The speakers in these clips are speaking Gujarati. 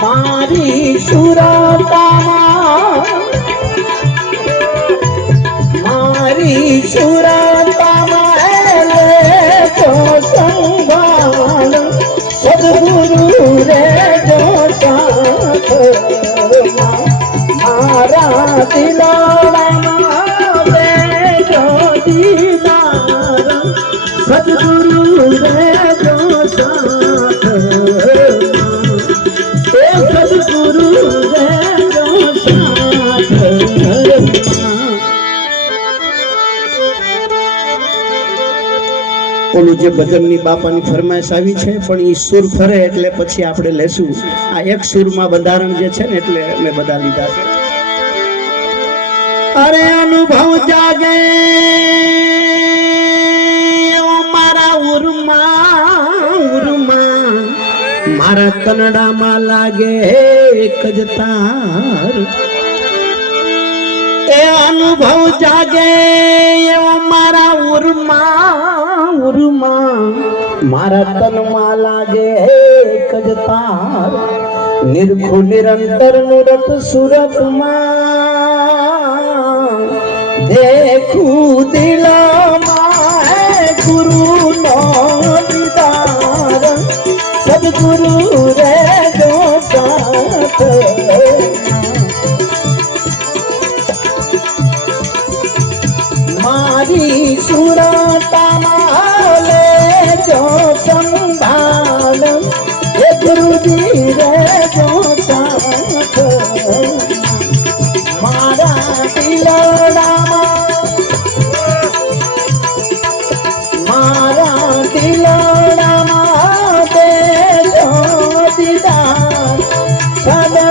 મારી સુરતામાં મારી સુરતામાં તો સંભાળ સદગુરુ રે જો સાથ. મારા દિલોડામાં ઓલું જે ભજનની બાપાની ફરમાઈશ આવી છે, પણ એ સુર ફરે એટલે પછી આપણે લેશું. આ એક સુરમાં બંધારણ જે છે ને એટલે મેં બધા લીધા છે. અરે અનુભવ જાગે મારા ઉરમાં ઉરમાં. મારા કનડામાં લાગે એક જ તાર. એ અનુભવ જાગે, એવો મારા ઉરમાં ઉરમાં મારા તનમાં લાગે એક જ તાર નિરખુ નિરંતર નુરત સુરતમાં દેખું દિલામાં ગુરુ નો દીદાર સદગુરુ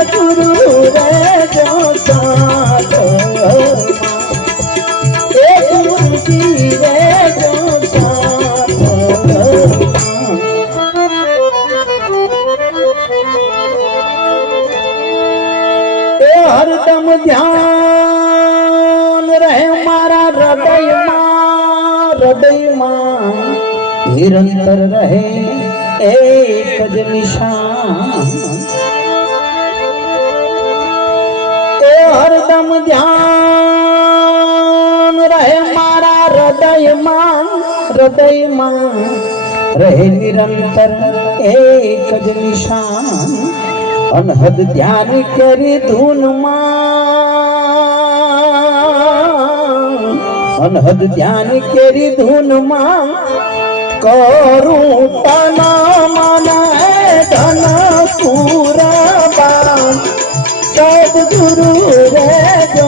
સદગુરુ રે જો સાથ એ ગુરુજી રે જો સાથ એ હરદમ ધ્યાન રહે મારા હૃદયમાં હૃદયમાં નિરંતર રહે એક જ નિશાન હરદમ ધ્યાન રહે મારા હૃદયમાં હૃદયમાં રહે નિરંતર એક જ નિશાન. અનહદ ધ્યાન કરી ધૂનમાં અનહદ ધ્યાન કરી ધૂનમાં કરું તન મને ધન પૂરા સદગુરુ રે જો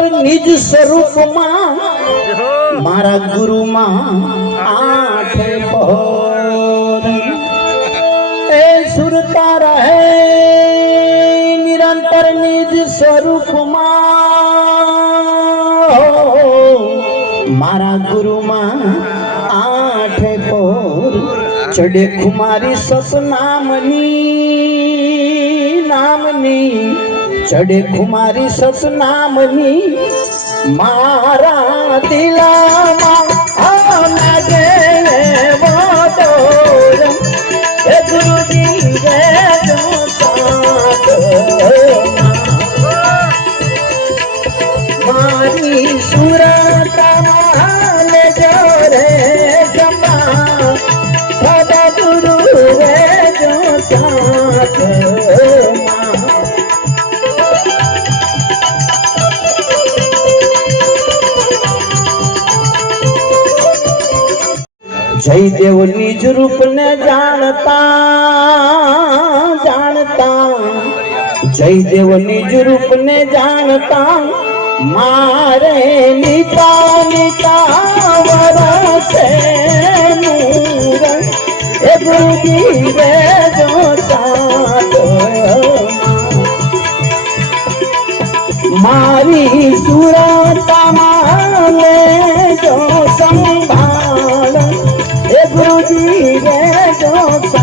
નિરંતર નિજ સ્વરૂપમાં મારા ગુરુમાં આઠ પહોર. એ સુરતા રહે નિરંતર નિજ સ્વરૂપમાં. મારા ગુરુમાં આઠ પહોર. ચડે કુમારી સસ નામની નામની. ચડે કુમારી સતનામની મારા દિલામાં જયદેવ નિજ રૂપ ને જાણતા જાણતા. જયદેવ નિજ રૂપ ને જાણતા, મારે નિતા નિતા એ ગુરુજી રે જો લેજો સંભાળ એ ગુરુજી રે જો